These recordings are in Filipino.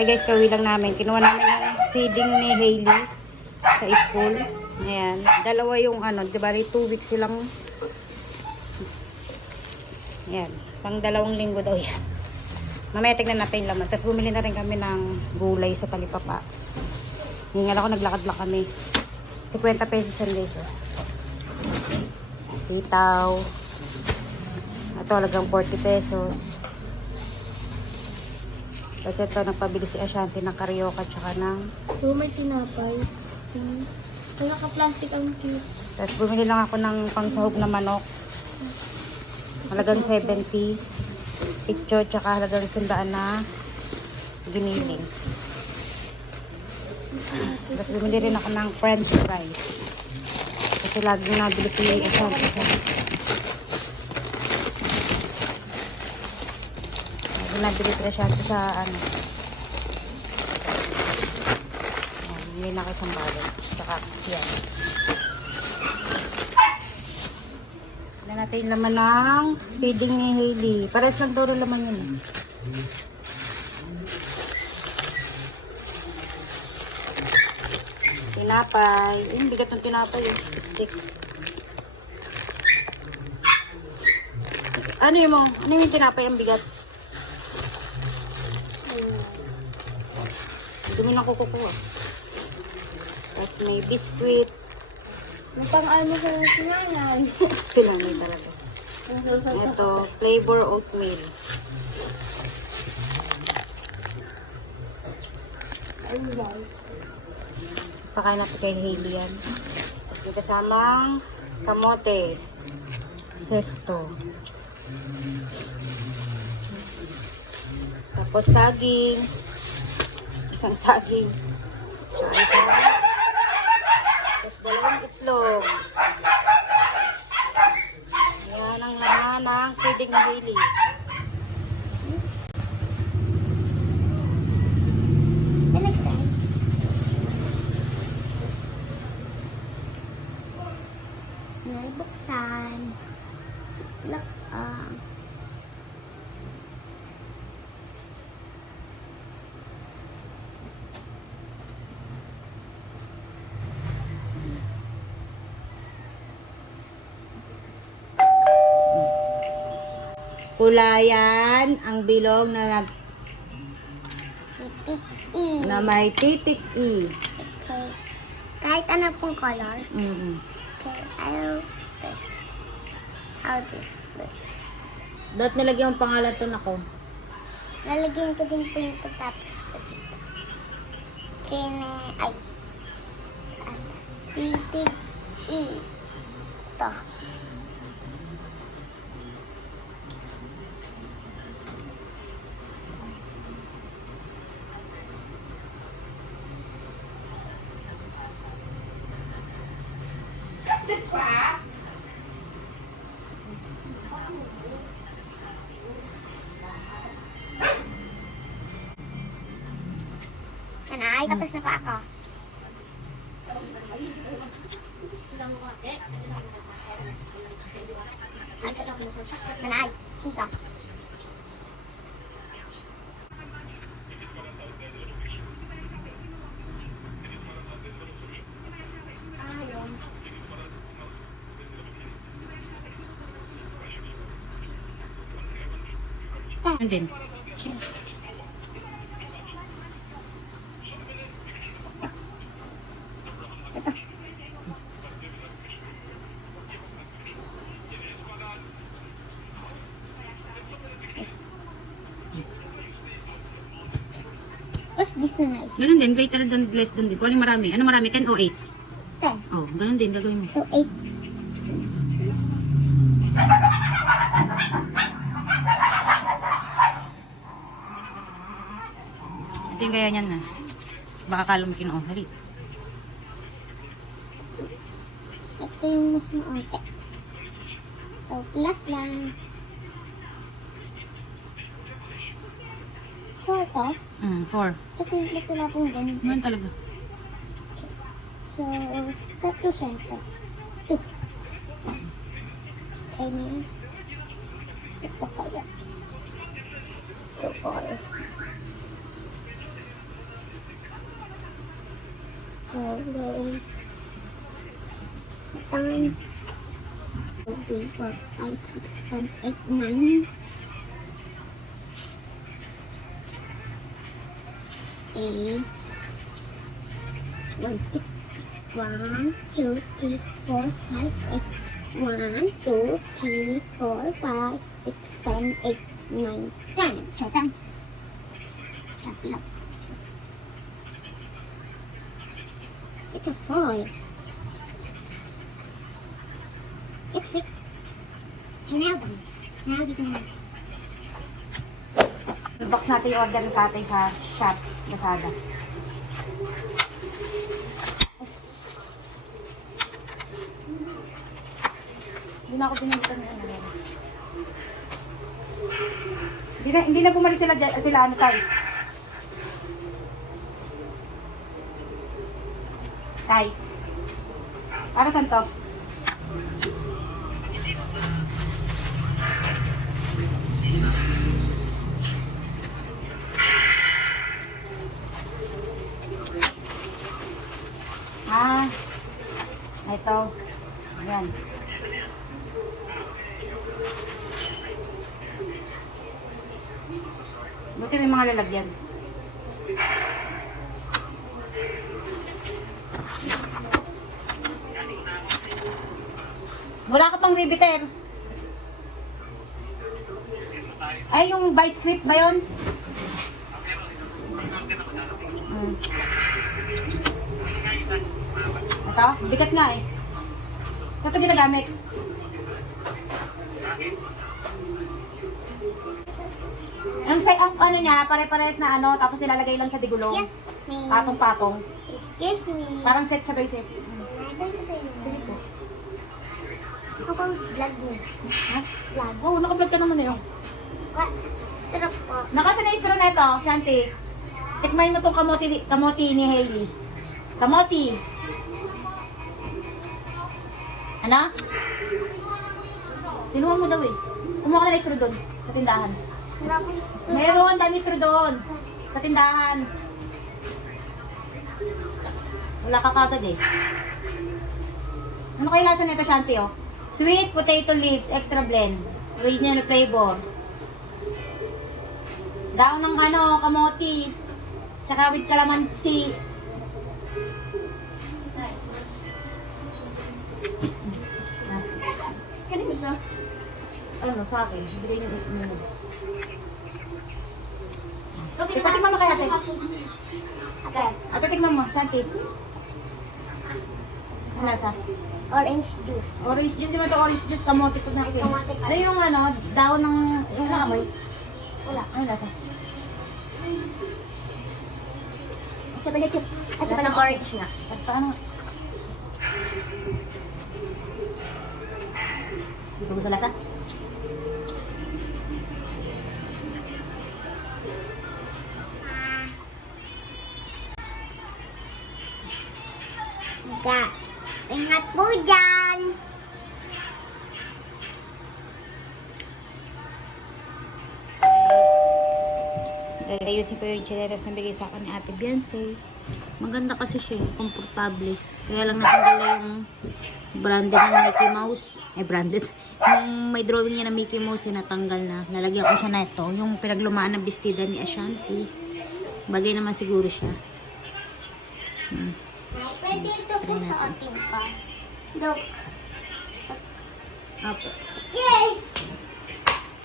Ay guys, kawi lang namin. Kinuha namin yung feeding ni Hailey sa school. Ayan. Dalawa yung ano, diba? 2 weeks silang. Ayan. Pang 2 linggo daw yan. Mamaya tignan natin yung laman. Tapos bumili na rin kami ng gulay sa Talipapa. Hingal ako, naglakad lang kami. 50 pesos yan guys. Oh. Sitaw. Ito halagang 40 pesos. Tapos ito, nagpabili si Ashanti ng karyoka tsaka ng... So, may tinapay. Kung naka-plastic ang cute. Tapos bumili lang ako ng pangsahog na manok. Halagang 70. Picture tsaka halagang 100 na giniling. Tapos bumili rin ako ng french fries. Kasi laging nabili si Ashanti. Laging nabili si Ashanti sa ano. Bumili na ako isang balot. Tsaka yan. Tignan natin yung laman ng feeding ni Hailey. Pares lang daw rin laman yun. Tinapay. Yung bigat ng tinapay. Stick. Ano yung mo? Ano yung tinapay ang bigat? Dumi na kukukuha. Tapos may biscuit. May pang-ano sa sinanay. Sinanay talaga. Ito, flavor oatmeal. Pakain natin kay Hailey yan. May kasamang kamote. Sesto. Tapos saging. Isang saging. Tsaka isang. Tapos 2 itlog. Yan ang laman ng feeding ni Hailey. Buksan. Look, Kulayan ang bilog na titik E. na may titik E. Okay. Kahit ano pong color. Okay, I'll display. Dot nilagyan yung pangalan to na ko. Lalagyan ko din po ito tapos ko dito. Ay. Titig E. Ito. Nanay, tapos na pa ako. Nanay, sisa. Ano din? What's this na? Ganun din, greater than less than din. Kung alin marami. Ano marami? 10 o 8? 10. Oh, ganun din, gagawin mo. So, 8. Ito yung kaya niyan na. Baka kala mo kinuha. Ito yung mas maunti. So, plus lang. 4 to. 4. Tapos may wala pong ganun. Ganun talaga. So, sa percento. 2. Okay na yun. Ito kaya. So, 4. Goes. 1, 2, 3, 4, 5, 6, 7, 8, 9. 8. 1, 2, 3, 4, 5, 8. 1, 2, 3, 4, 5, 6, 7, 8, 9, 10. Shut up. Shut up. It's a 4. It's 6. Sinabang. Now dito naman. Box natin yung order ni tatay sa shop, Lazada. Hindi na ako binilitan ng ano. Hindi na bumalik sila ano tayo. Tay. Para saan to? Ito. Ayan. Buti may mga lalagyan. Wala ka pang riveter. Ay, yung vice script ba yun? Ito, bigat nga eh. Ito ginagamit. Ang ano niya, pare-pares na ano, tapos nilalagay lang sa digulong. Yes, me. Patong-patong. Excuse me. Parang set siya by set. Sige po. Ako pang vlog mo. Ha? Vlog. Oo, naka-vlog ka naman eh. What? Sarap po. Nakasa na istro na ito, Shanti. Tikmain mo itong kamote ni Hailey. Kamote. Ano? Tinuha mo daw eh. Kumuha ka na istro doon, sa tindahan. Meron, dami istro doon. Sa tindahan. Wala ka kagad eh. Ano kayo lasa nito, Shanti, oh? Sweet potato leaves, extra blend. Original flavor. Daon ng ano, kamote. Tsaka with calamansi. Kanina ba? Ano, sa akin. Bigay niyo ito. Patikman mo kaya, ate. Ate, tikman mo, Shanti. Ano lasa? Orange juice. Orange juice, di ba ito orange juice? Kamote po na ito. Ano yung ano, daon ng, yung nakamoy? Wala. Ano lasa? Ito balik yun. Ito pa ng orange na. At paano? Dito mo sa lasa? Ingat po dyan. Ayusin ko yung chineras na bigay sa akin ni Ate Beyonce. Maganda kasi siya, komportable. Kaya lang natanggal na yung branded ng Mickey Mouse. Branded. Yung may drawing niya na Mickey Mouse, natanggal na. Nalagyan ko siya na ito. Yung pinaglumaan ng bestida ni Ashanti. Bagay naman siguro siya. Pwede ito po sa ating pa. Look. Opo. Yay!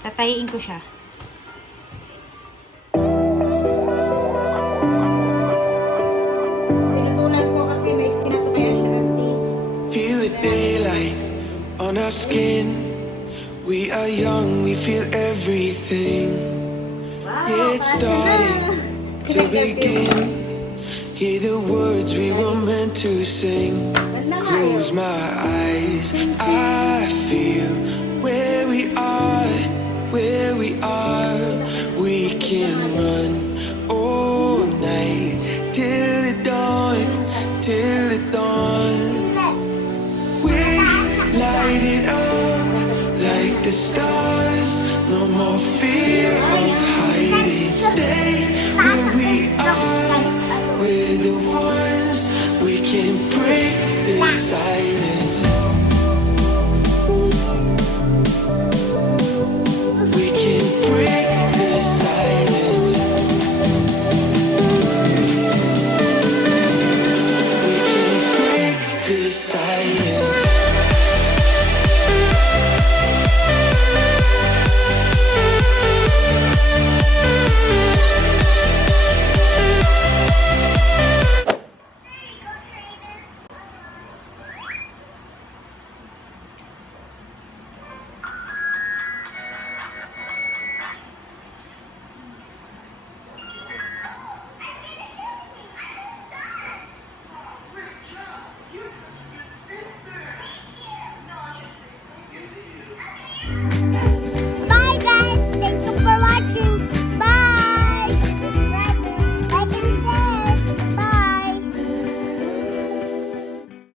Tatayiin ko siya. Pinutunan ko kasi may sinato kay Ashanti. Feel the daylight on our skin. We are young, we feel everything. It's starting to begin. Hear the words we were meant to sing. Close my eyes, I feel where we are, where we are. We can